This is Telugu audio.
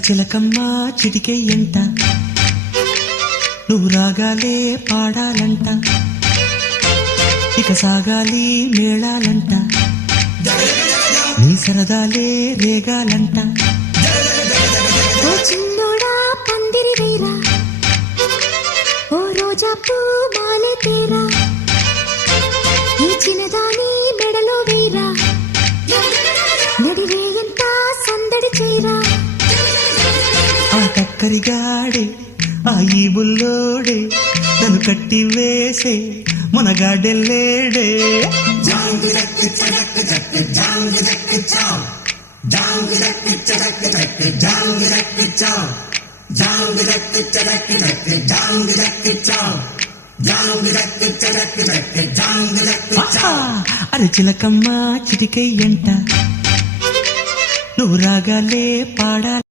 చిలకమ్మ చిటికెయ్యంట నువ్వు రాగాలే పాడాలంట ఇక సాగాలి మేళాలంట నీ సరదాలే రేగాలంట ఓ చిన్నోడా పందిరి వేరా ఓ రోజా పూ మాలే తేరా ఈ చిన్నదాని మెడలో వేరా నడిరే ఎంత సందడి చేరా ఆ కక్కరిగాడే ఆ ఈ బుల్లోడే నన్ను కట్టి వేసే మునగాడెల్లేడే అరే చిలకమ్మ చిటికెయ్యంట నువ్వు రాగాలే పాడాలంట